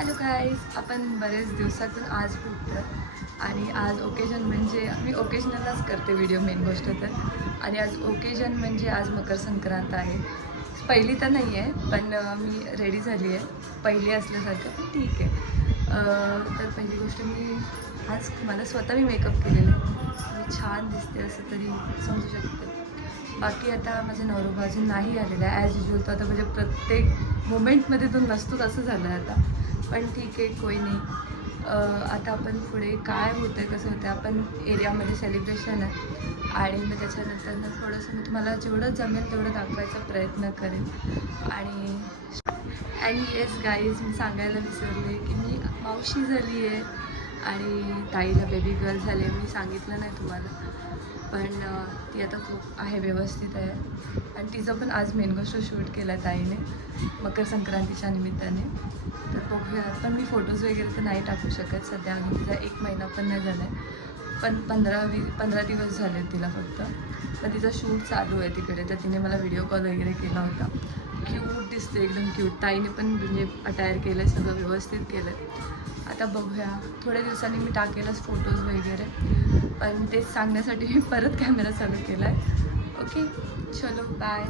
Hello guys, आपण बरेच दिवसातून आज भेटतो आणि आज ओकेजन म्हणजे मी ओकेजनलाच करते व्हिडिओ मेन गोष्ट तर. आणि आज ओकेजन म्हणजे आज मकर संक्रांत आहे. पहिली तर नाही आहे पण मी रेडी झाली आहे, पहिली असल्यासारखं पण ठीक आहे. तर पहिली गोष्ट मी आज मला स्वतः मी मेकअप केलेला आहे, मी छान दिसते असं तरी समजू शकते. बाकी आता माझा नवरोबा अजून नाही आलेला आहे ॲज युजल. तर आता म्हणजे प्रत्येक मोमेंटमध्ये तो नसतोच असं झालं आहे आता, पण ठीक आहे, कोई नाही. आता आपण पुढे काय होतं आहे कसं होतं आहे, आपण एरियामध्ये सेलिब्रेशन आहे आणि मग त्याच्यानंतर ना थोडंसं मी तुम्हाला जेवढं जमेल तेवढं दाखवायचा प्रयत्न करेन. आणि येस गाईज, मी सांगायला विसरले की मी मावशी झाली आहे आणि ताईला बेबी गर्ल झाली आहे. मी सांगितलं नाही तुम्हाला, पण ती आता खूप आहे, व्यवस्थित आहे. आणि तिचं पण आज मेन गोष्ट शूट केला ताईने मकर संक्रांतीच्या निमित्ताने. तर बघूया. पण मी फोटोज वगैरे तर नाही टाकू शकत सध्या, अजून तिचा 1 महिना पण नाही झाला आहे, पण 15 दिवस झाले तिला फक्त. पण तिचा शूट चालू आहे तिकडे, तर तिने मला व्हिडिओ कॉल वगैरे केला होता. क्यूट दिसते, एकदम क्यूट. ताईने पण म्हणजे अटायर केलं आहे, सगळं व्यवस्थित केलं आहे. आता बघूया, थोड्या दिवसांनी मी टाकेलच फोटोज वगैरे, पण तेच सांगण्यासाठी मी परत कॅमेरा चालू केला आहे. ओके, चलो बाय.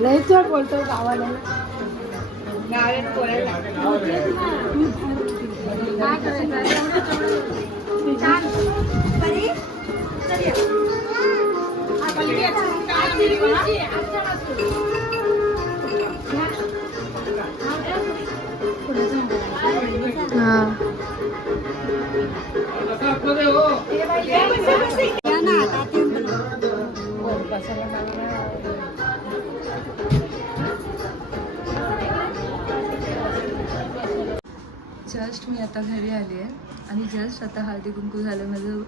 लय चढ बोलतो गावाला. जस्ट मी आता घरी आली आहे आणि जस्ट आता हळदी कुंकू झालं माझं.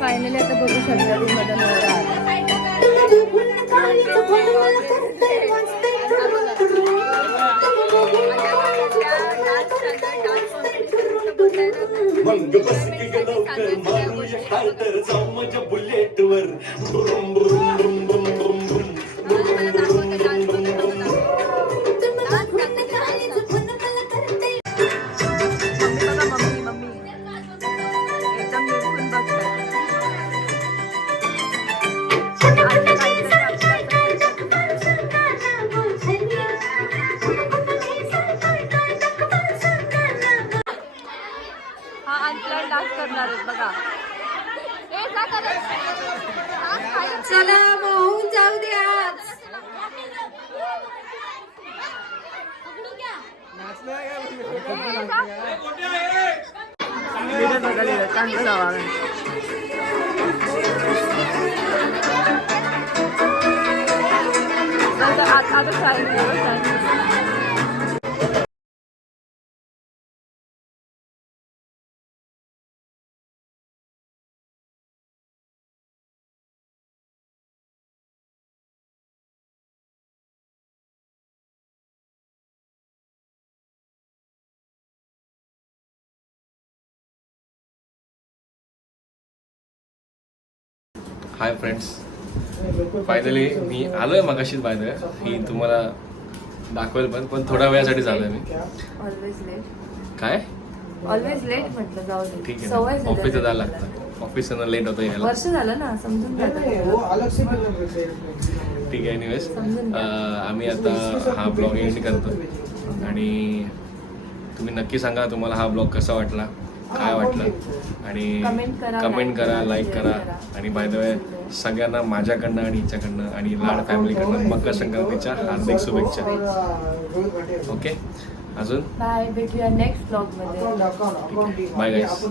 फायनली आता बघू शकता माझा नवरा बुलेटवर चांगलं जावा आता काय हाय फ्रेंड्स, फायनली मी आलोय मगाशीच बाहेर. ही तुम्हाला दाखवेल पण थोड्या वेळासाठी झालोय मी. Always late. काय ऑलवेज लेट म्हटलं, जाऊ दे. ठीक सवय आहे, झाली ऑफिसला आता जायला मला. लागतं. ऑफिसनं लेट होतं यायला. वर्ष झालं ना, समजून जातं. ठीक आहे. एनिवेज समजून घ्या. आम्ही आता हा ब्लॉग एंड करतो आणि तुम्ही नक्की सांगा तुम्हाला हा ब्लॉग कसा वाटला, काय वाटलं आणि कमेंट करा, लाईक करा. आणि बाय द वे सगळ्यांना माझ्याकडनं आणि हिच्याकडनं आणि लाड फॅमिलीकडनं मकर संक्रांतीच्या हार्दिक शुभेच्छा. ओके, अजून बाय, भेटूया नेक्स्ट ब्लॉग मध्ये. बाय गाईस.